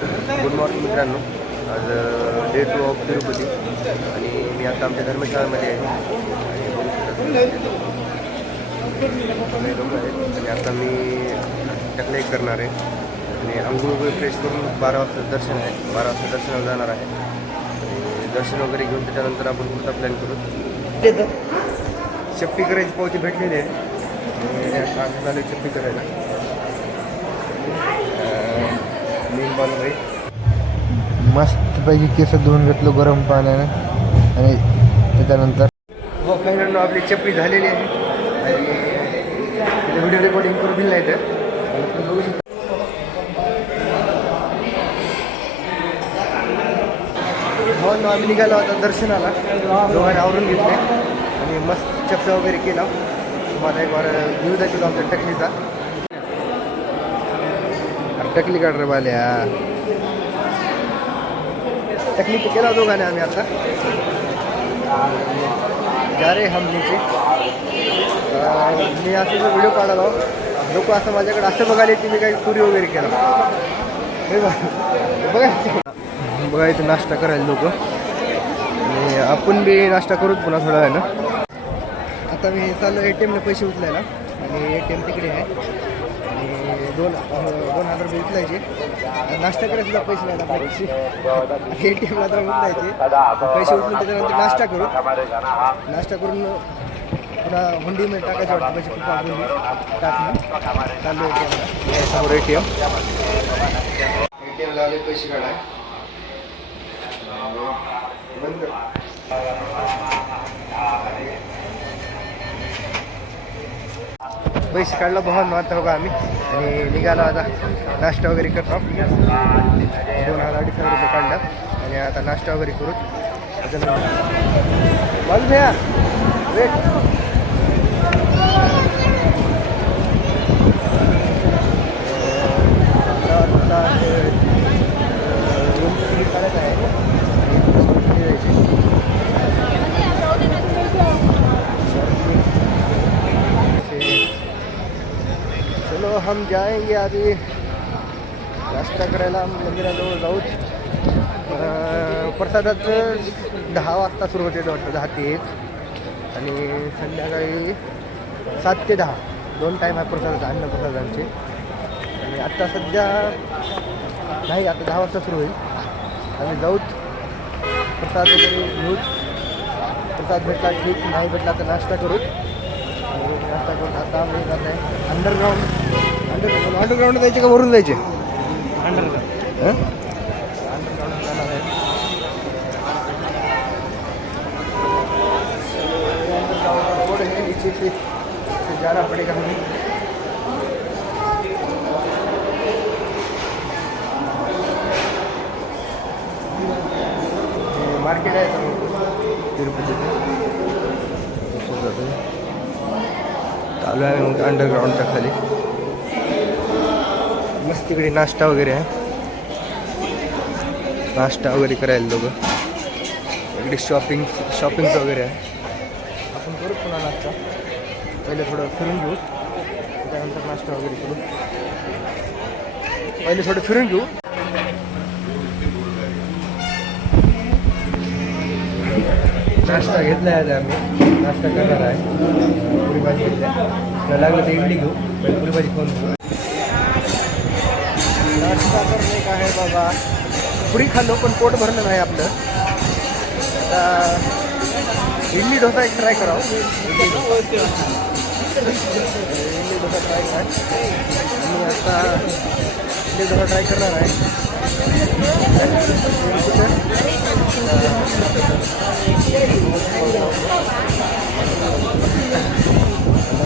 Good morning मित्रांनो. आज day 2 of Tirupati आणि मी आता आमच्या धर्मशाळेमध्ये आहे आणि लोक आहेत आणि आता मी टकले करणार आहे आणि अंघोळ वगैरे फ्रेश करून 12 वाजता दर्शन आहे. 12 वाजता दर्शनाला जाणार आहे आणि दर्शन वगैरे घेऊन त्याच्यानंतर आपण पुढचा प्लॅन करू. चप्पी करायची पावती भेटलेली आहे आणि झाले चप्पी करायला. मस्तपैकी केस धुवून घेतलं गरम पाण्याने आणि त्याच्यानंतर हो मित्रांनो आपली चप्पी झालेली आहे आणि व्हिडिओ रेकॉर्डिंग करून दिलं नाही तर बघू शकता. हो ना आम्ही निघालो आता दर्शनाला. दोघांनी आवरून घेतले आणि मस्त चप्पा वगैरे केला. तुम्हाला एक बार व्ह्यू दाखवतो आमच्या टकलीचा. टकली काढ रे बाल्या. टकली तर केला दोघांनी आम्ही आता. जा रे हम नीचे. मी असं जो व्हिडिओ काढायला लोक असं माझ्याकडे असं बघायला की मी काही पुरी वगैरे केला. बघा इथं नाश्ता करायला लोक आणि आपण बी नाश्ता करूच पुन्हा थोडा वेळानं. आता मी चाललो ATMला पैसे उचलायला आणि ATM तिकडे आहे आणि 2,000 रुपये उचलायचे. नाश्ता करायला पैसे नाही आपल्यापेक्षा ATMला तर उचलायचे. पैसे उचलून त्याच्यानंतर नाश्ता करू. नाश्ता करून पुन्हा हुंडीमध्ये टाकायचे वाटतं पैसे. खूप हुंडी टाकणं चालू ATMला. समोर ATMला आले पैसे काढाय बंद. पैसे काढला भावांनो आता बघा आम्ही आणि निघालो आता नाश्ता वगैरे करतो. 2,000-2,500 रुपये काढलं आणि आता नाश्ता वगैरे करू. बल भैया वेट. काढत आहे चलो हम जाएंगे अभी नाश्ता करायला मंदिराजवळ जाऊ. प्रसादाचं 10 वाजता सुरू होते वाटतं. 10 ते 1 आणि संध्याकाळी 7 ते 10 2 टाईम आहे प्रसादाचा. अन्नप्रसादांचे आणि आत्ता सध्या नाही. आता 10 वाजता सुरू होईल. आम्ही जाऊच प्रसाद वगैरे घेऊच. प्रसाद भेटला ठीक, नाही भेटला तर नाश्ता करूच. आणि नाश्ता करून आता आम्ही जात आहे अंडरग्राऊंड जायचे का वरून जायचे? अंडरग्राऊंड जाणार आहे. रोड है नीचे से जाना पड़ेगा हमें. मार्केट आहे तिरुपतीचं. चालू आहे मग अंडरग्राऊंडच्या खाली. मस्त तिकडे नाश्ता वगैरे आहे. नाश्ता वगैरे करायला लोक. इकडे शॉपिंगचं वगैरे आहे. आपण करू पुन्हा नाश्ता. पहिले थोडं फिरून घेऊ त्यानंतर नाश्ता वगैरे करू. पहिले थोडं फिरून घेऊ. नाश्ता घेतला आहे आम्ही. नाश्ता करणार आहे. पुरी भाजी घेतल्या. लागलं तर इडली घेऊ. पहिले पुरी भाजी खाऊन घेऊ. नाश्ता करणे का आहे बाबा. पुरी खाल्लो पण पोट भरलं नाही आपलं. आता इडली डोसा एक ट्राय करावं. इडली डोसा ट्राय करा. आणि आता इडली डोसा ट्राय करणार आहे.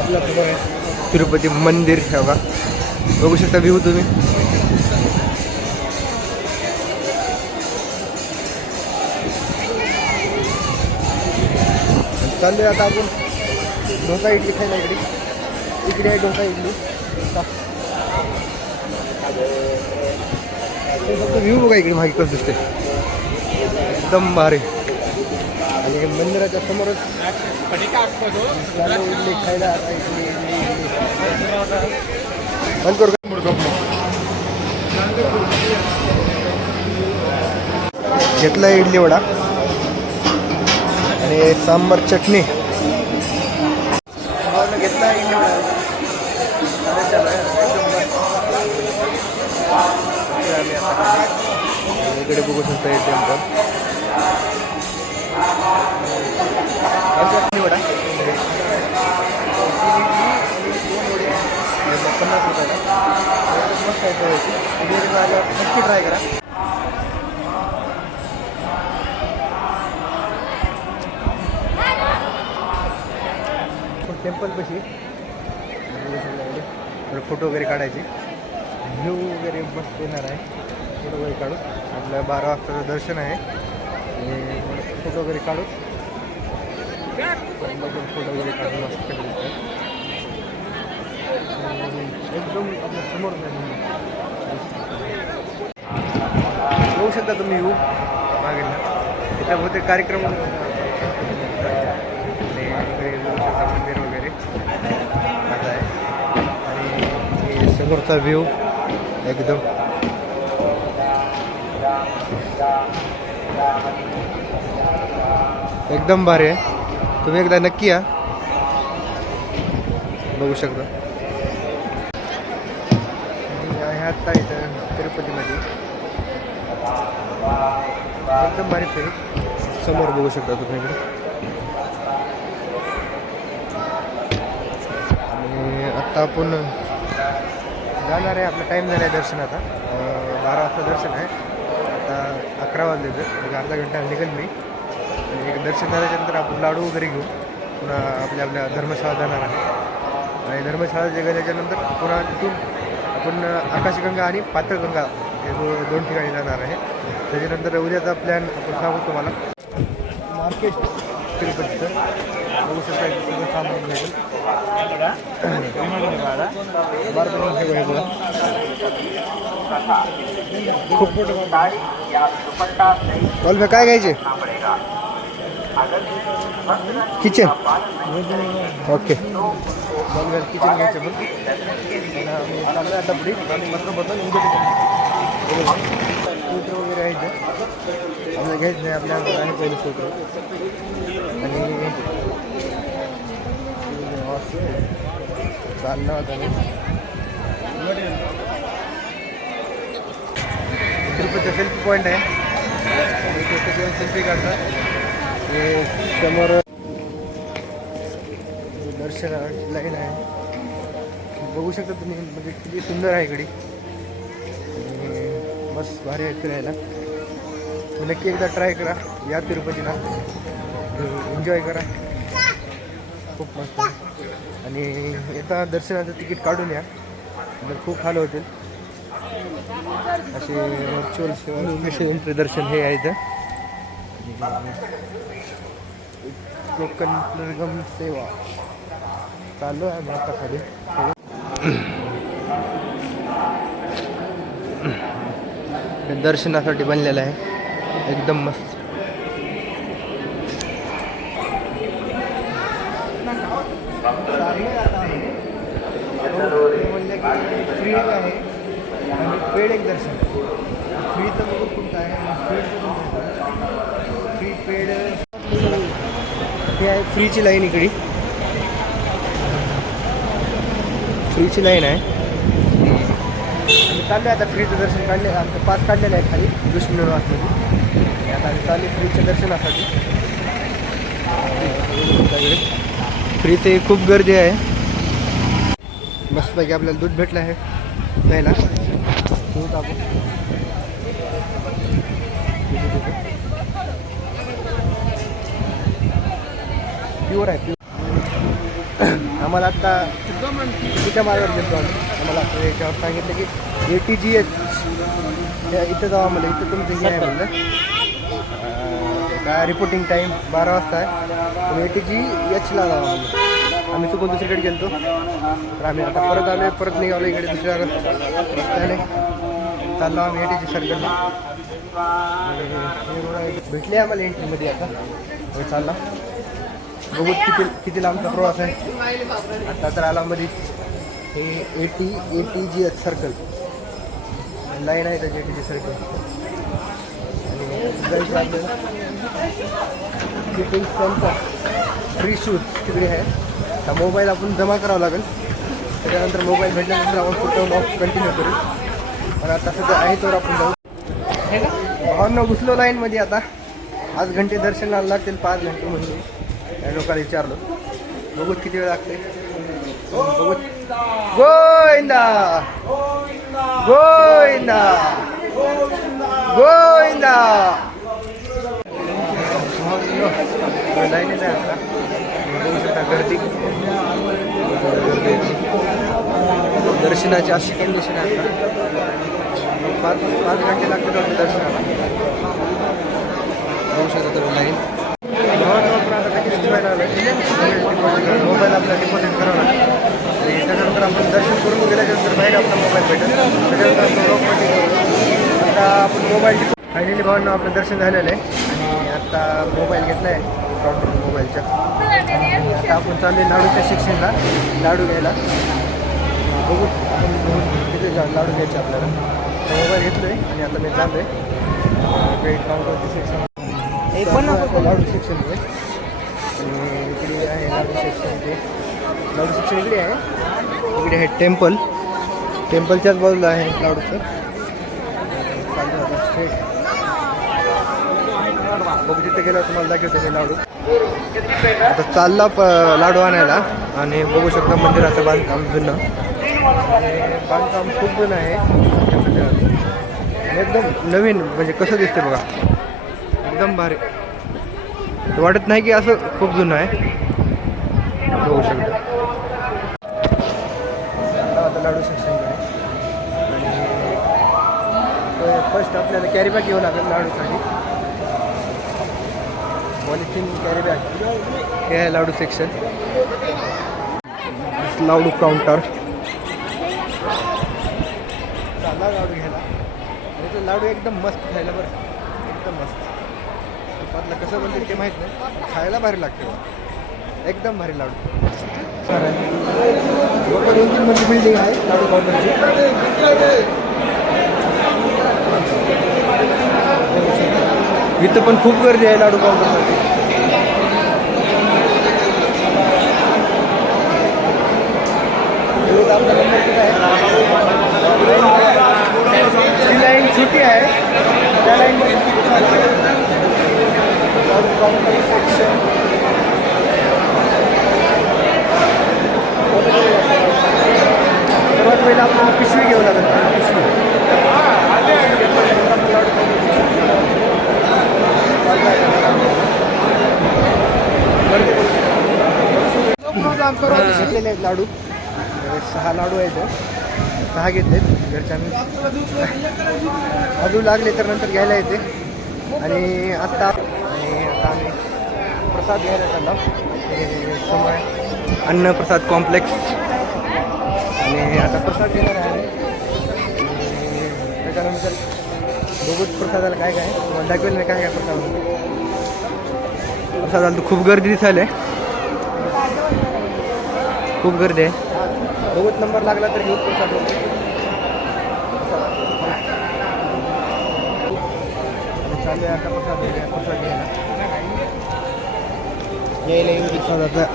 आपलं तिरुपती मंदिर हे बघा. बघू शकता व्ह्यू तुम्ही. चाललोय आता आपण डोसा इडली खायला. इकडे आहे डोसा इडली. फक्त व्ह्यू बघा इकडे मागे कसं दिसते. एकदम भारी. आणि मंदिराच्या समोरच इडली खायला. आता इडली बंद करू. घेतला इडली वडा आणि सांबार चटणी घेतला इडली वडा. इकडे बघू शकता ATM पण चटणी वडा 50 रुपयाला मस्त आहे. नक्की ट्राय करा. टेम्पल पशी फोटो वगैरे काढायचे. व्ह्यू वगैरे मस्त येणार आहे. फोटो वगैरे काढू. आपल्या 12 वाजताचं दर्शन आहे आणि फोटो वगैरे काढू. फोटो वगैरे काढून मस्त एकदम आपल्या समोर बघू शकता तुम्ही व्ह्यू मागेल ना. त्याच्या बहुतेक कार्यक्रम मंदिर वगैरे आता आहे आणि समोरचा व्ह्यू एकदम भारी आहे. तुम्ही एकदा नक्की या. बघू शकता आत्ता इथं तिरुपतीमध्ये एकदम भारी फेरी समोर बघू शकता तुम्ही इकडे. आणि आत्ता आपण जाणार आहे. आपला टाईम झाला आहे दर्शनाचा. 12 वाजता दर्शन आहे. आता 11 वाजले तर एक अर्धा घंटा निघेल मी. आणि दर्शन झाल्याच्यानंतर आपण लाडू वगैरे घेऊ. पुन्हा आपल्या धर्मशाळा जाणार आहे आणि धर्मशाळा गेल्याच्यानंतर पुन्हा तिथून आपण आकाशगंगा आणि पातळगंगा हे 2 ठिकाणी जाणार आहे. त्याच्यानंतर उद्याचा प्लॅन आपण सांगू तुम्हाला. मार्केट तिरुपतीचं बघू शकता. सगळं सामान भेटेल. खूप बोल काय घ्यायचे. Kitchen okay. किचन घ्यायचं पण आता पुढे बदल सूत्र वगैरे आहे इथे. आपल्याला घ्यायचं नाही. आपल्याला आहे पहिलं सूत्र आणि चाललं होतं. तिरुपतीचा सेल्फी पॉईंट आहे. सेल्फी काढतात. हे समोर दर्शनाची लाईन आहे. बघू शकता तुम्ही. म्हणजे किती सुंदर आहे इकडे. बस भारी आहे फिरायला. नक्की एकदा ट्राय करा. या तिरुपतीला एन्जॉय करा. खूप मस्त आहे. आणि येता दर्शनाचं तिकीट काढून या. तर खूप हाल होतील. असे व्हर्च्युअल दर्शन हे आहे इथं. कोकण निर्गम सेवा चालू आहे आता खाली. दर्शनासाठी बनलेलं आहे. एकदम मस्त. फ्री आहे आणि पेड एक दर्शन. फ्रीचं बघू कोणतं आहे. फ्री पेड हे आहे. फ्रीची लाईन इकडे. फ्रीची लाईन आहे. आम्ही चाललो आता फ्रीचं दर्शन काढले. आमचं पास काढलेलं आहे खाली विष्णुनिवासमध्ये. आता आम्ही चालले फ्रीच्या दर्शनासाठी. फ्रीचे खूप गर्दी आहे. मस्तपैकी आपल्याला दूध भेटलं आहे प्यायला. दूध आपण प्युअर आहे. आम्हाला आत्ता तिच्या मार्गावर गेलो आम्ही. आम्हाला याच्यावर सांगितलं की ATGH इथं जावं. मला इथं तुमचं हे आहे म्हणलं. काय रिपोर्टिंग टाईम 12 वाजता आहे. ATGHला जावं म्हणलं. आम्ही चुकून दुसरीकडे गेलो. तर आम्ही आता परत आलो. परत निघालो इकडे दुसऱ्या रस्त्याने. चाललो आम्ही ATG सर्कलला. भेटले आम्हाला एंट्रीमध्ये. आता चालला. बघू किती लांबचा प्रवास आहे. आता तर आला मध्ये हे ATGH सर्कल लाईन आहे त्याची. ATG सर्कल आणि बघायचे आपल्याला फिटिंग फ्री शूज तिकडे आहे. हा मोबाईल आपण जमा करावा लागेल. त्याच्यानंतर मोबाईल भेटल्यानंतर आपण पुढचं ब्लॉग कंटिन्यू करू. पण आता सध्या आहे तर आपण जाऊ. भावांना घुसलो लाईनमध्ये. आता आज घंटे दर्शनाला लागतील 5 घंटे म्हणजे त्या लोकांना विचारलो. बघूत किती वेळ लागते. बघूत. गोविंदा गोविंदा गोविंदा. लाईनीत आहे आता. बघू शकता गर्दी. दर्शनाची अशी कंडिशन आहे आता. 5 घंटे लागतात वाटतं दर्शनाला. बघू शकता तुम्ही लाईन. मोबाईल आपला डिपॉझिट करावा लागेल. आणि त्याच्यानंतर आपण दर्शन करून गेल्याच्यानंतर बाहेर आपला मोबाईल भेटेल. त्याच्यानंतर आपण ब्लॉगमध्ये आता आपण मोबाईल फायनली भावांना आपलं दर्शन झालेलं आहे. आणि आता मोबाईल घेतला आहे काउंटर मोबाईलच्या. आणि आता आपण चालले लाडूच्या सेक्शनला लाडू घ्यायला. बघू आपण तिथे लाडू घ्यायचे आपल्याला. मोबाईल घेतलो आहे आणि आता मी चाललो आहे काउंटरचे सेक्शन. हे पण लाडू सेक्शन आहे. आणि इकडे आहे लाडू सेक्शन. ते लाडू सेक्शन इकडे आहे. इकडे आहे टेम्पल. टेम्पलच्याच बाजूला आहे लाडूचं. बघू तिथे गेल्यावर तुम्हाला दाखवतो मी लाडू. आता चालला लाडू आणायला. आणि बघू शकता मंदिराचं बांधकाम जुनं. आणि बांधकाम खूप जुनं आहे त्या मंदिराचं. एकदम नवीन म्हणजे कसं दिसते बघा. एकदम भारी. वाटत नाही की असं खूप जुनं आहे. बघू शकता आता लाडू सेक्शन आहे. आणि फर्स्ट आपल्याला कॅरी बॅग घ्यावं लागेल लाडूसाठी. Polythene carry bag. हे आहे लाडू सेक्शन. लाडू काउंटर. चालला लाडू घ्यायला. आणि तो लाडू एकदम मस्त खायला बरं. एकदम मस्त. तुपातलं कसं बनते ते माहीत नाही. खायला भारी लागते. एकदम भारी लाडू. चालेल. 2-3 मजली बिल्डिंग आहे लाडू काउंटरची. इथं पण खूप गर्दी आहे लाडू काउंटरसाठी. आपला नंबर किती आहे. जी लाईन छोटी आहे त्या लाईनमध्ये लाडू काउंटर सेक्शन. सर्वात पहिला आपल्याला पिशवी घ्यावं लागेल. पिशवी घेतलेले आहेत लाडू. 6 लाडू आहेत. 6 घेतलेत घरच्यांनी. अजून लागले तर नंतर घ्यायला येते. आणि आता आम्ही प्रसाद घ्यायला चाललो. समोर अन्नप्रसाद कॉम्प्लेक्स. आणि आता प्रसाद घेणार आहे. त्याच्यानंतर बघूच प्रसादाला काय काय तुम्हाला दाखवेल नाही. काय काय प्रसादाला तर खूप गर्दी दिसायला. खूप गर्दी आहे. बघूत नंबर लागला तर घेऊ प्रसाद. चालू आहे आता प्रसाद घ्यायला. प्रसाद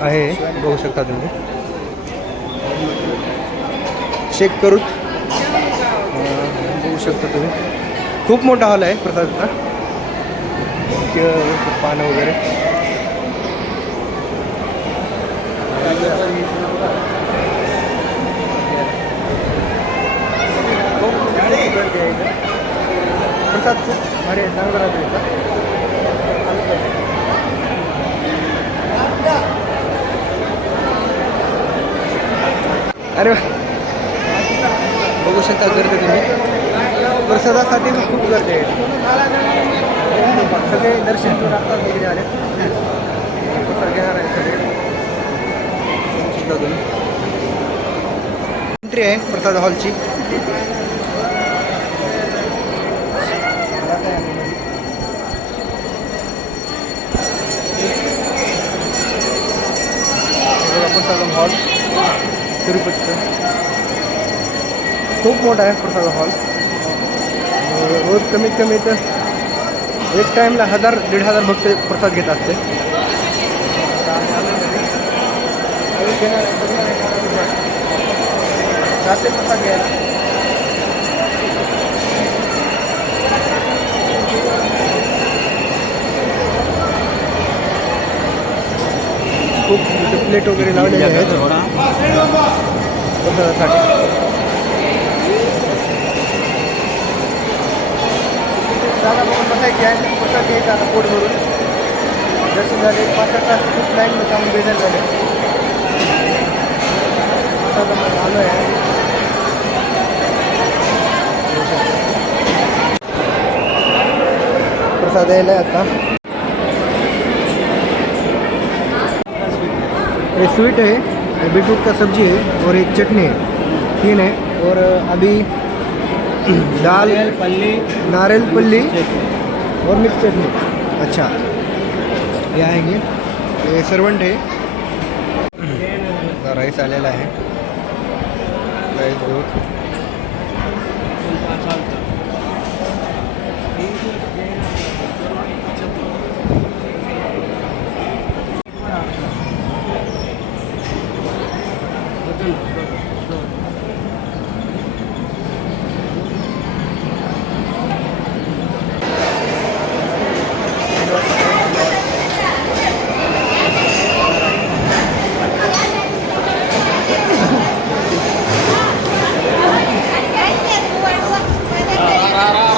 आहे. बघू शकता तुम्ही. चेक करूच बघू शकता तुम्ही. खूप मोठा हॉल आहे प्रसादचा. पानं वगैरे. प्रसाद खूप भारी आहे. चांगला राहतो. अरे बघू शकता गर्दी तुम्ही. प्रसादासाठी खूप गर्दी आहे. सगळे दर्शन घेऊन असतात तिकडे आले. प्रसाद घेणार आहे सगळे. बघू शकता तुम्ही. एंट्री आहे प्रसाद हॉलची. प्रसाद हॉल तिरुपतीचं खूप मोठा आहे प्रसाद हॉल. रोज कमीत कमी तर एक टाईमला 1000-1500 भक्त प्रसाद घेत असते. जाते प्रसाद घ्यायला. खूप प्लेट वगैरे लावलेले आहेत प्रसादासाठी. दादा बघून बसायची आहे प्रसाद घ्यायचा आता पोट भरून. दर्शन झाले 5-8 तास खूप लाईनमध्ये जाऊन बेजार झाले. प्रसादामध्ये आलो आहे. प्रसाद यायला आहे आता. ये स्वीट है, बीटरूट का सब्जी है और एक चटनी है, 3 है. और अभी दाल नारियल पल्ली और मिक्स चटनी. अच्छा ये आएंगे. ये सर्वंट है. राईस आलेला आहे. राईस दूध